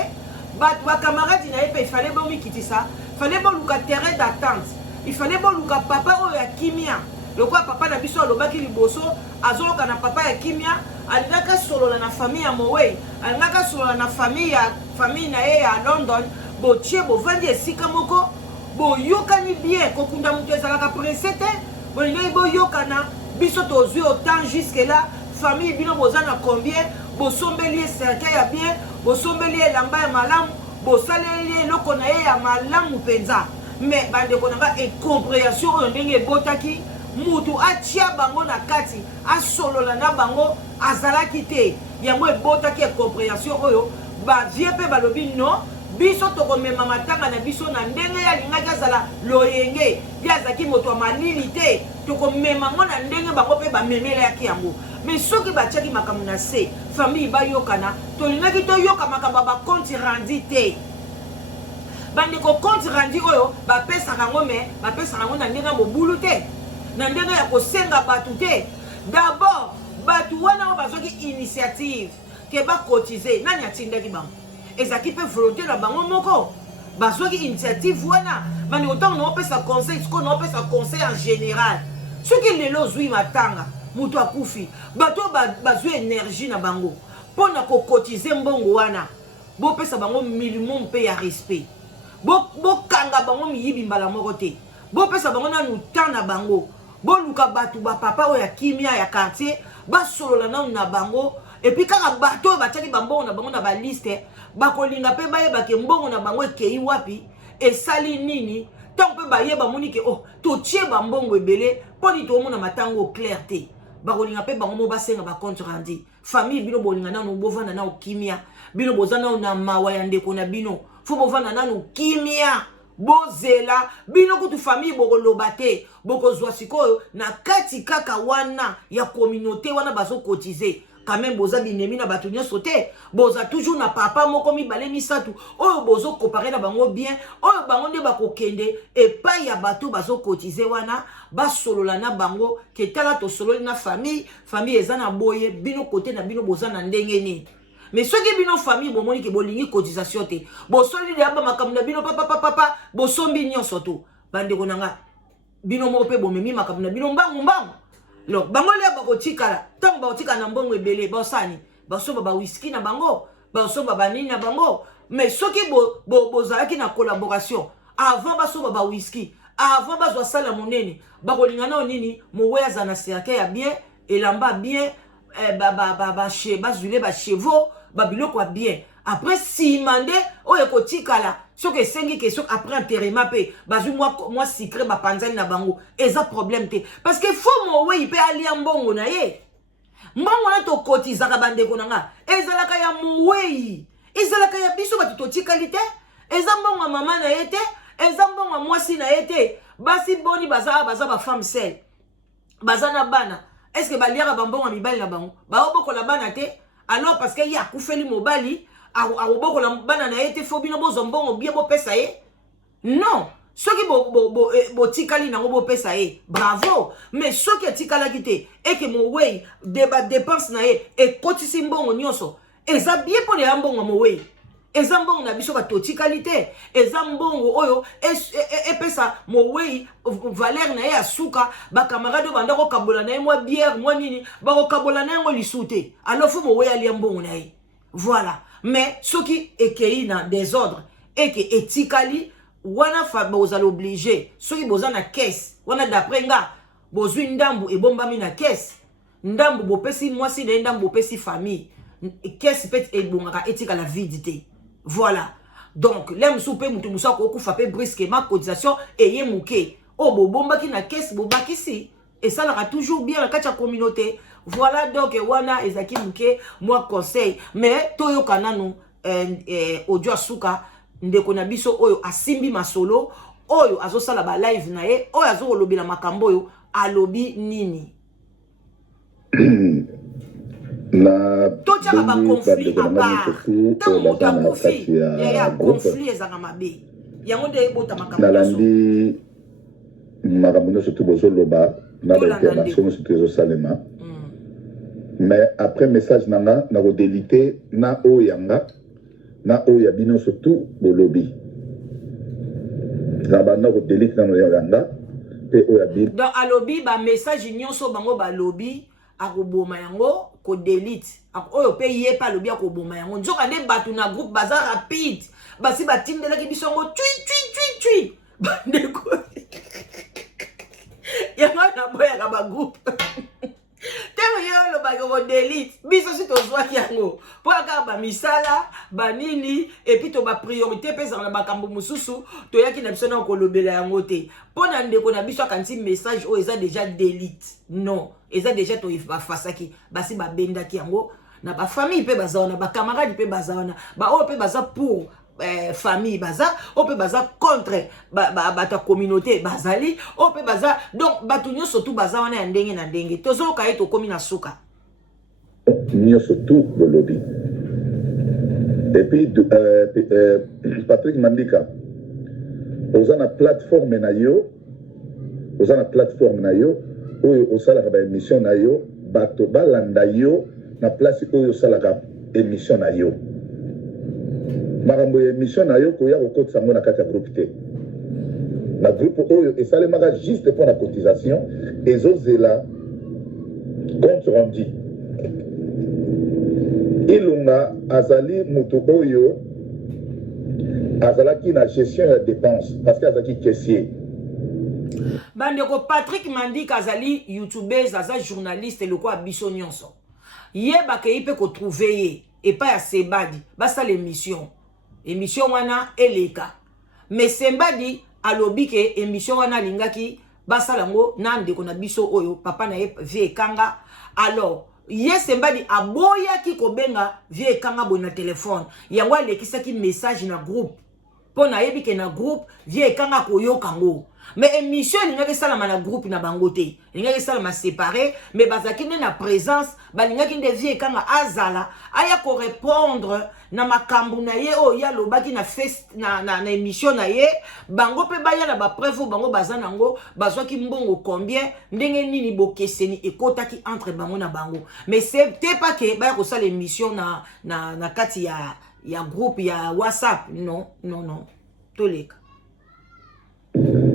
ba camarade na ye pe il fallait bo mikitisa fallait bo luka terrain d'attente il fallait bo luka papa oyo ya kimia lokwa papa na biso lobaki liboso azoloka na papa ya kimia alingaka solola na famille ya mowe alingaka solola na famille na ye ya London botie bovandi esika moko boyokani bien kokunda mutu ezalaka presse te bolingai boyokana biso tozwi autant jusque là famille bino boza na combien bosombeli cercueil ya bien bosombeli elamba ya malamu bosaleli eloko na ye ya malamu mpenza mais bandeko nanga incompréhension oyo ndenge ebotaki mutu atia bango na kati asolola na bango azalaki te yango ebotaki incompréhension oyo bavie mpe balobi non biso tokomema matanga na biso na ndenge yalingaki azala loyenge ye azalaki moto ya malili te tokomema ngo na ndenge bango mpe bamemelaki yango mais soki batiaki makambo na se famille bayokana tolingaki toyoka makambo ya bakonti randi te bandeko konti randi oyo bapesaka yango me bapesaka yango na ndenge ya mobulu te na ndenge ya kosenga bato te d'abord bato wana oyo bazwaki initiative ke bakotize nani atindaki bango ezaki pe volonté na bango moko bazwaki initiative wana bandeko ntango naopesa conseil sikoyo naopesa conseil en général soki lelo ozwi matanga moto akufi bato bazwi énergie na bango mpo na kokotize mbongo wana bopesa bango minimum mpe ya respect bokanga bango miyibi mbala moko te bopesa bango nanu temps na bango boluka bato bapapa oyo ya kimia ya quartier basolola nanu na bango epuis kaka bato oyo batiaki bambongo na bango na baliste bakolinga mpe bayebake mbongo na bango ekei wapi esali nini ntango mpe bayeba monike oh totie bambongo ebele mpo ni toomona matango clair te bakolinga mpe bango mo basenga bacompte rendi famille bino bolinga nanu bovanda nanu kimia bino boza nanu na mawa ya ndeko na bino fo bovanda nanu kimia bozela bino kutu famille bokoloba te bokozwa sikoyo na kati kaka wana ya communauté wana bazokotize quand même boza binemi na bato nyonso te boza toujours na papa moko mibale misatu oyo bozokopare na bango bien oyo bango nde bakokende epai ya bato bazokotize wana basolola na bango ke tala tosololi na famille eza na boye bino kote na bino boza na ndenge nini mais soki bino famille bomoni ke bolingi cotisation te bosoli de aba makambo na bino papa bosombi nyonso to bandeko nanga bino moko pe bomemi makambo na bino mbangu lo bango lia bakotikala tango bakotikala na mbongo ebele basani basomba ba whisky na bango basomba banini na bango mais soki bozalaki na collaboration avant basomba ba whisky avant bazwa sala monene bakolinga nao nini mowe aza na cercueil ya bien elamba bien bazule chevaux babiloko bien après si mandé oyo kotikala soki esengi ke soki après enterrement pe bazwi moi secret bapanzani na bango eza problème te parce que fo mowei pe alia mbongo na ye mbongo na tokotizaka bandeko na nga ezalaka ya mowei ezalaka ya biso bato totikali te eza mbongo ya mama na ye te eza mbongo ya mwasi na ye te basi boni baza bafemme sel baza na bana est-ce que baliaka bambongo ya mibali na bango baobokola bana te alors parce que ye akufeli mobali akobokola bana na ye te fo bino bozwa mbongo bien bopesa ye non soki botikali nango bopesa ye bravo mais soki etikalaki te eke mowei dépense na ye ekotisi mbongo nyonso eza bien mpona ya mbongo ya mowei eza mbongo na biso batotikali te eza mbongo oyo epesa mowei valeur na ye ya suka bakamarade banda kokabola na ye mwa bière mwa nini bakokabola na yango lisu te alors fo mowei alia mbongo na ye voilà mais soki ekei na désordre eke etikali wana bozala obligé soki boza na caisse wana d'après nga bozwi ndambu ebombami na caisse ndambu bopesi mwasi na ye ndambu bopesi famille caisse peut ebongaka etikala vide te voilà donc lem soupe mutu musa ko kufa pe brusquement cotisation eye muke o bobombaki na caisse bobakisi et ça l'a toujours bien la kacha communauté voilà donc wana ezaki muke moi conseil mais toyo kananu audio asuka ndeko na biso oyo asimbi masolo oyo azosala ba live na ye oyo azolobela makambo oyo alobi nini na totiaka baconflit à part ntango moto akofi ya conflit ezanga mabe yango nde ebota makambo nalandi makambo nyonso tu bozoloba na baintervention nyonso tu ezosalema mais après message nanga nakodelite na oyo yanga na oyo ya bino surtout bolobi na banda kodelite nano yanga mpe oyo ya bino donc alobi bamessage nyonso bango balobi akoboma yango kodelite oyo mpe ye mpe alobi akoboma yango nzoka nde bato na groupe baza rapide basi batindelaki biso yango twi bandeko yango naboyaka bagroupe ntango ye olobaki kodelite biso si tozwaki yango mpo kaka bamisala banini epui to bapriorité mpe ezala na makambo mosusu toyaki na biso na kolobela yango te mpo na ndeko na biso akanisi message oyo eza déjà delite non eza déjà bafasaki basi babendaki yango na bafamille mpe baza wana bakamarade mpe baza wana baoyo mpe baza pour famille baza oyo mpe baza contre bato ya communauté bazali oyo mpe baza donc bato nyonso tu baza wana ya ndenge na ndenge tozoyoka ye tokomi na suka nyonso tu bolobi epuis Patrick Mandika oza na plateforme na yo oyo osalaka baémission na yo bato balanda yo na place oyo osalaka émission na yo makambo ya émission na yo koya kokotisa yango na kati ya groupe te na groupe oyo esalemaka juste mpo na cotisation ezozela compte rendu ilunga azali moto oyo azalaki na gestion ya dépense parce que azalaki caissier bandeko Patrick Mandika azali youtubeuse aza journaliste lokwa biso nyonso yebaka ye mpe kotrouve ye epai ya Sebadi basala émission wana eleka mais Sebadi alobi ke émission wana alingaki basala ngo na ndeko na biso oyo papa na ye vie ekanga alors ye Sebadi aboyaki kobenga vie ekanga boye na telefone yango alekisaki message na groupe mpo nayebi ke na groupe vie ekanga koyoka ngo mais émission elingaki esalama na groupe na bango te elingaki esalama séparé mais bazalaki nde na présence balingaki nde vie ekanga azala aya korépondre na makambo na ye oyo ye alobaki na émission na ye bango mpe baya na bapreuve oyo bango baza nango bazwaki mbongo combien ndenge nini bokeseni ekotaki entre bango na bango mais c'est te pas ke baya kosala émission na kati ya groupe ya WhatsApp non toleka.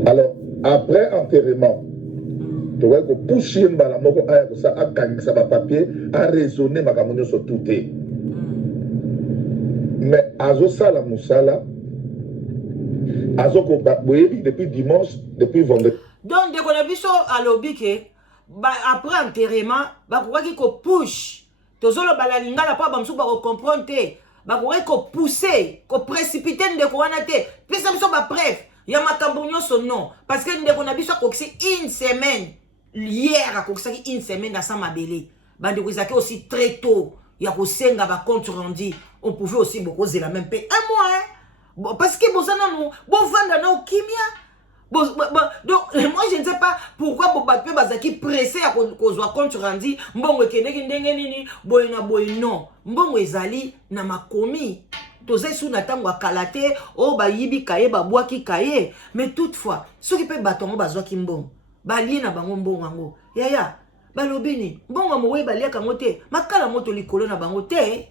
Alors, après enterrement, tu vois que pour chiemba la moko aya ko sa akangisa ba papier a raisonner makamonyo so touté. Mais azo sala musala azo ko boyebi depuis dimanche, depuis vendredi. Donc de kona biso alobi ke après enterrement bakokaki kopush tozoloba na lingala mpo bamosusu bakokomprendre te bakokaki kopousse koprécipite ndeko wana te pesa biso bapreuve ya makambo nyonso non parce que ndeko na biso akokisi une semaine hier akokisaki une semaine asa mabele bandeko ezalaki aussi très tôt ya kosenga bacompte rendu on pouvait aussi bokozela même pe un mois hein? Parce que boza nanu bovanda na okimia donc moi je ne sais pas pourquoi bobatpe bazaki pressé à kozwa compte rendu mbongo ekendeki ndenge nini boye na boye non mbongo ezali na makomi tozai sous na tango akala te o bayibi kaye babwaki kaye mais toutefois soki mpe bato yango bazwaki mbongo balie na bango mbongo yango yaya balobi ni mbongo mowe baliaka yango te makala moto likolo na bango te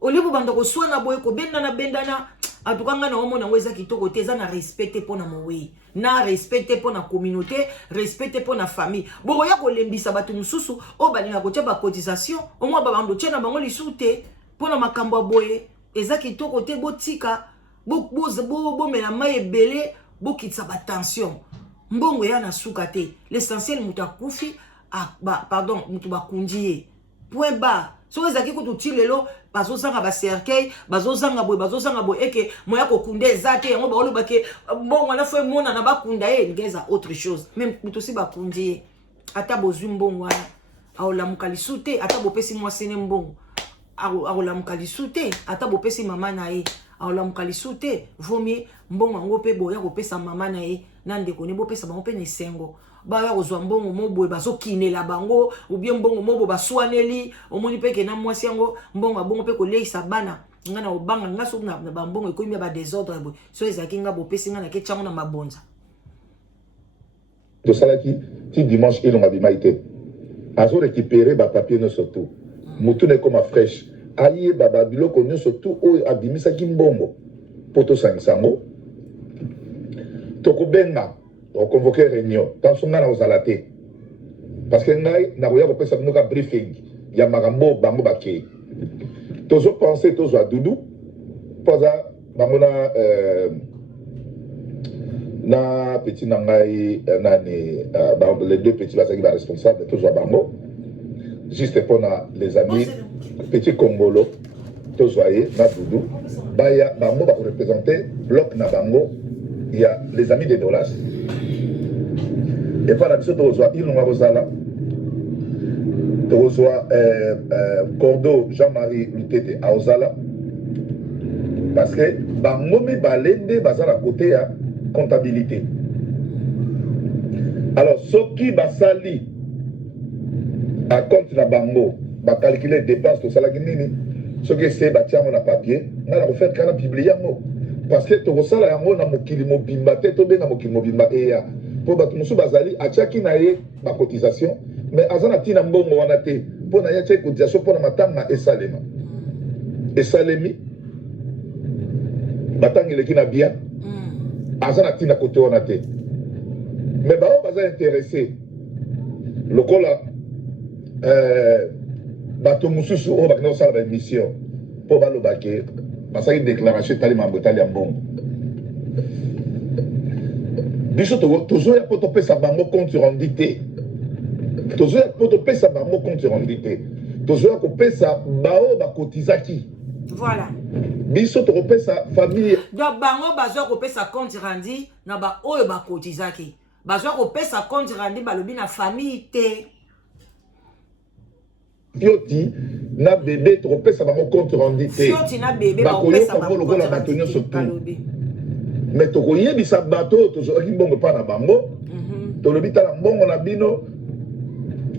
olibu banda koswana boye kobendana bendana atukanga na omona ngo eza kitoko te eza na respecte pona mowe na respecte pona communauté respecte pona famille boko ya kolembisa bato mususu o balinga kotia ba cotisation au moins babando tia na bango lisu te pona makambo boye eza kitoko te botika bo mela mai ebele bokitisa ba tension mbongo ya na suka te l'essentiel mutu akufi pardon mutu bakundi point bas so ezaki kutu ti lelo bazozanga ba cercueil bazozanga boye eke moya kokunde eza te yango baoloba ke mbongo na fo mona na bakunda ye ngeza autre chose même mutu si bakundi ata bozwi mbongo wana aolamuka lisu te ata bopesi mwasene mbongo aolamuka lisu te ata bopesi mama na ye aolamuka lisu te vomie mbongo yango mpe boya kopesa mama na ye na ndeko ne bopesa bango mpe na esengo baya kozwa mbongo moboye bazokinela bango ubie mbongo mobo baswaneli omoni mpe ke na mwasi yango mbongo abongo mpe koleisa bana nga na obanga nga soki na bambongo ekomi ya badésordre boye so ezalaki nga bopesi nga na ke tiango na mabonza tosalaki ti dimanche elonga bimai te azorécupéré bapapier nyonso tu motu na ekoma fraîche ayeba babiloko nyonso tu oyo abimisaki mbongo mpo tosangisa yango tokobenga oconvoqué réunion tanso nga na kozala te parce que ngai nakoya kopesa bino ka briefing ya makambo bango bakei tozopense tozwa dudu mpo aza bango na petit na ngai nani les deux petits bazalaki baresponsable tozwa bango juste mpona les amis petit congolo tozwa ye na dudu baya bango bakorepresente bloc na bango ya les amis des dollars et par la biso tozwa ilonga kozala tozwa cordo Jean-Marie Lutete aozala parce que bango mibale nde baza na côté ya comptabilité alors soki basali à compte na bango bacalculer dépense tosalaki nini soki ese batiango na papier nga na kofaire kana publie yango parce que tokosala yango na mokili mobimba te tobenga mokili mobimba eya mpo bato mosusu bazali atiaki na ye bacotisation mais aza na ntina mbongo wana te mpo na ye atiaki cotisation mpo na matanga esalema esalemi matanga eleki na bien aza na ntina kote wana te mais bao baza intéressé lokola bato mosusu oyo bakende kosala baémission mpo balobake basaki déclaration etali mambo etali ya mbongo biso tozoya mpo topesa bango compte rendu te tozoya mpo topesa bango compte rendu te tozoya kopesa bao bakotizaki voilà biso tokopesa famille donc bango bazwa kopesa compte rendu na baoyo bakotizaki bazwa kopesa compte rendu balobi na famille te fioti na bebe tokopesa bango compte rendu te fioti na bebe bakopesa bango lokola bato nyonso tu mais tokoyebisa bato oyo tozwaki mbongo mpa na bango tolobi tala mbongo na bino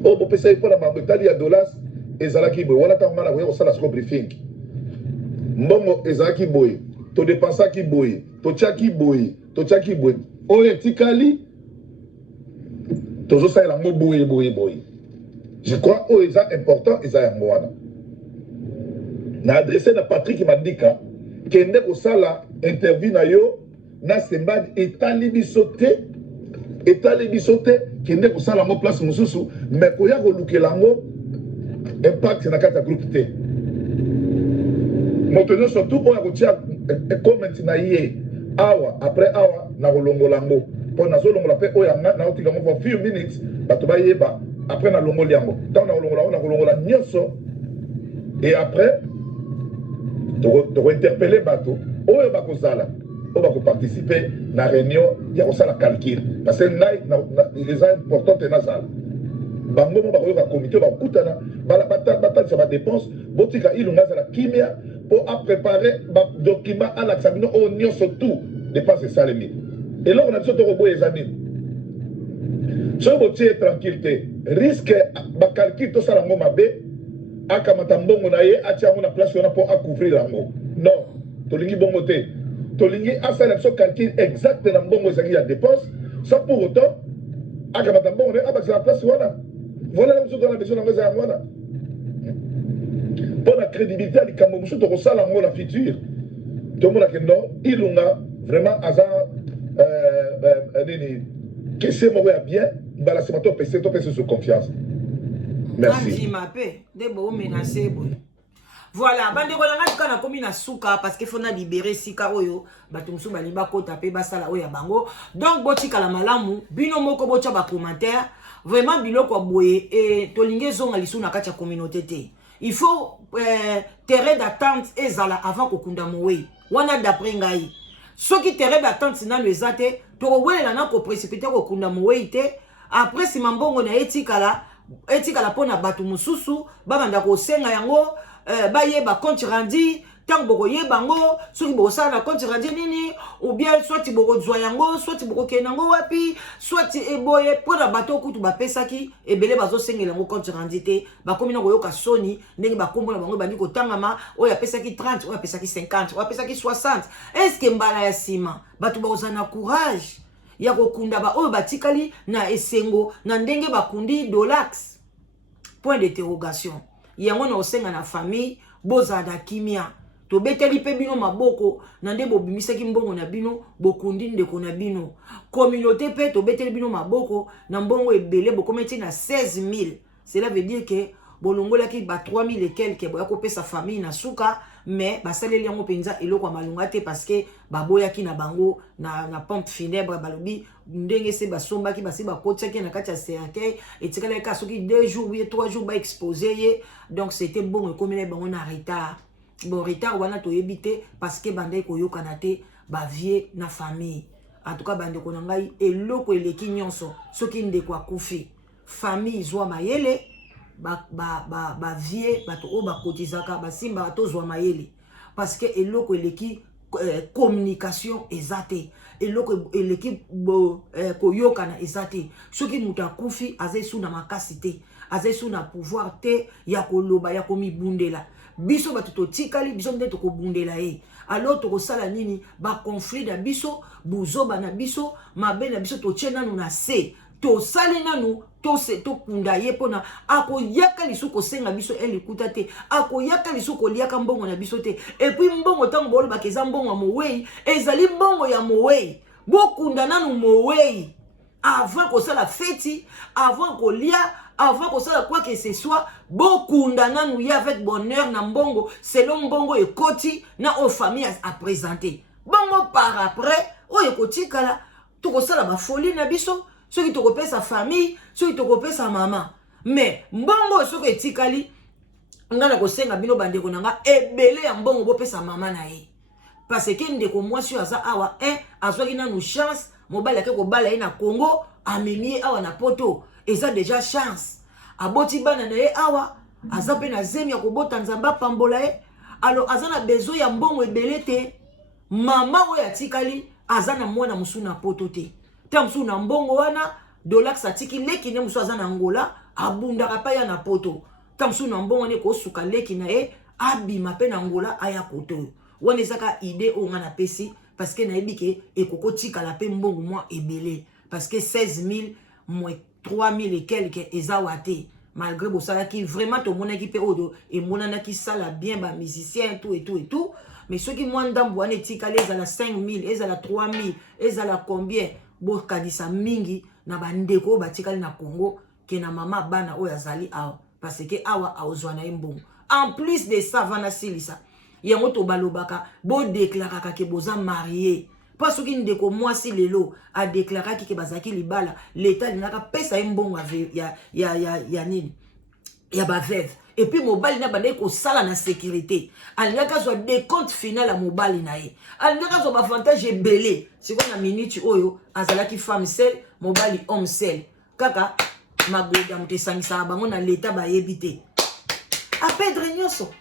oyo bopesa ye mpo na bango etali ya dollars ezalaki boye wana ntango nga na koya kosala siko briefing mbongo ezalaki boye todepensaki boye totiaki boye oyo etikali tozosalela yango boye je crois oyo eza important eza yango wana na adresse na Patrick Mandika kende kosala interview na yo na Sembad etali biso te kende kosala yango place mosusu mais koya kolukela yango impact na kati ya groupe te moto nyonso tu oyo akotia comment na ye awa après awa na kolongola yango pour nazolongola pe oyanga na otika mo for few minutes bato bayeba après na longoli yango tant na longola nyonso et après to interpeller bato oyo bakozala oyo bakoparticiper na réunion ya kosala calcul parce que ngai les important te nazala bango mo bakoyoka comité bakutana batalisa badépense botika ilunga azala kimia pour préparer badocument alakisa bino oyo nyonso tout dépense esalemi eloko na biso tokoboya eza nini soki botie tranquille te risque bacalcule tosala yango mabe akamata mbongo na ye atia yango na place wana mpo acouvrir yango non tolingi bongo te tolingi asala biso calcule exact na mbongo ezalaki ya dépense sans pour autant akamata mbongo na ye abakisa na place wana voilà na mosusu tona besoin nango eza yango wana mpo na crédibilité ya likambo mosusu tokosala yango na futur tomonake non ilunga vraiment aza nini kese moko ya bien mbala nsima topese sur confiance. Merci. Voilà, bande ko nanga tika na komi na suka parce que faut na libérer sika oyo bato musu ba liba ko taper basala oyo bango. Donc botika la malamu bino moko bocha ba commentaire vraiment biloko boye et tolinge zonga lisu na kati ya communauté te. Il faut terrain d'attente ezala avant ko kunda mowe. Wana d'après ngai. Soki terrain d'attente na le zate to welela na ko précipiter ko kunda mowe te après si mambongo na etikala pona batu mususu babanda ko senga yango baye ba compte rendu tant boko yeba ngo soki boko sala na compte rendu nini ou bien soit boko zwa yango soit boko kenango wapi soit eboye pona bato kutu ba pesaki ebele bazo sengela ngo compte rendu te ba komi na koyoka soni ndenge ba kombo na bango bandi ko tangama oya pesaki 30 oya pesaki 50 oya pesaki 60 est-ce que mbala ya sima bato bazana courage ya kokunda ba oyo batikali na esengo na ndenge bakundi Dolax point d'interrogation yango na osenga na famille bozada kimia to beteli pe bino maboko na nde bobimisaki mbongo na bino bokundi ndeko na bino communauté pe to beteli bino maboko na mbongo ebele bokometi na 16000 cela veut dire que bolongolaki ba 3000 et quelques boya kopesa famille na suka mais basaleli yango penza eloko ya malunga te parce que baboyaki na bango na pompe funèbre balobi ndenge se basombaki basi bakotiaki na kati ya cercueil etikala ka soki 2 jours ou 3 jours ba exposé ye donc c'était bon ekomela bango na retard bon retard wana to yebite parce que bandai koyokana te ba vie na famille en tout cas bande ko ngai eloko eleki nyonso soki ndeko akufi famille zwa mayele ba vie bato o ba kotizaka ba simba bato zwa mayele parce que eloko eleki communication ezate eloko eleki koyoka na ezate soki muta kufi azesu na makasite azesu na pouvoir te ya koloba ya komibundela biso bato totikali biso nde tokobundela ye alors tokosala nini ba conflit na biso buzoba na biso mabe na biso totie nanu na se tosali nanu tokunda ye pona akoyaka lisu kosenga biso elikuta te akoyaka lisu koliaka mbongo na biso te et puis mbongo tango bolobaka eza mbongo ya mowei ezali mbongo ya mowei bokunda nanu mowei avant kosala feti avant kolia avant kosala quoi que ce soit bokunda nanu ye avec bonheur na mbongo selon mbongo ekoti na o famille à présenter bongo par après oyo kotikala tokosala ba folie na biso soki tokopesa famille soki tokopesa mama mais mbongo soki etikali ngana kosenga bino bandeko nanga ebele ya mbongo bopesa mama na ye parce que ndeko mwasi aza awa azwaki nanu chance mobali ake kobala ye na Congo amemi awa na poto eza déjà chance aboti bana na ye awa aza pe na zemi ya kobota nzamba pambola ye alors aza na besoin ya mbongo ebele te mama oyo atikali aza na mwana musu na poto te tamsu na mbongo wana Dolax atiki leki ne musu aza na Angola abundaka pa ya na poto tamsu na mbongo ne ko suka leki na ye abima pe na Angola aya koto wana ezaka idée o ngana pesi parce que na ebike ekoko tika la pe mbongo moi ebele parce que 16000 moins 3000 et quelques ezawate malgré bosala ki vraiment to monaki pe odo et monana ki sala bien ba musicien tout et tout mais ceux qui moins ndambo wana etika les ala 5000 ezala 3000 ezala combien bokadisa mingi na bandeko batikali na Congo ke na mama bana oyo azali awa parce que awa aozwa na mbongo en plus de ça vana silisa yango to balobaka bo déclaraka ke boza marié Pas ce qui ndeko moi si lelo a déclaré que bazaki libala l'état n'aka pesa mbongo ya nini ya ba veuve et puis mobile na bande ko sala na sécurité alingaka so des comptes final à mobile na ye alingaka so ba avantage belé c'est quoi na minute oyo azalaki femme seule mobile homme seul kaka magoda mutesangisa bango na l'état ba yebité a perdre nyoso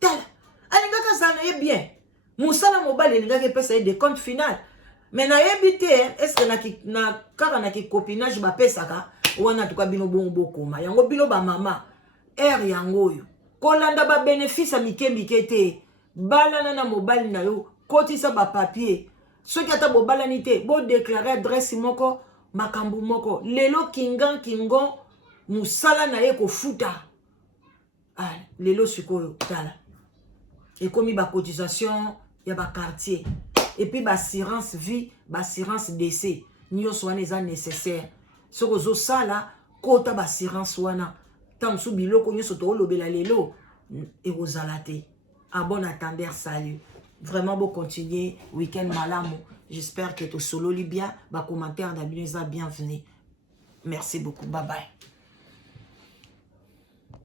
tala alingaka sana ye bien musala mobile alingaka pesa des comptes final mais na yebité est-ce que na kaka na ki copinage ba pesaka wana tuka bino bongo bokoma yango bino ba mama yango yo kolanda ba bénéfice mike te balana na mobile na yo kotisa ba papier soki ata bobalani te bo déclarer adresse moko makambu moko lelo kingon musala na ye ko futa lelo sikoyo tala et komi ba cotisation ya ba quartier et puis ba assurance vie ba assurance décès nyonso wana eza nécessaire soko zo sala kota ba assurance wana tant sous biloko nyonso to lobela lelo et rozalate à bon attendeur salut vraiment beau continuer week-end malamu j'espère que to solo li bien ba commentaire d'abineza bienvenue merci beaucoup bye bye.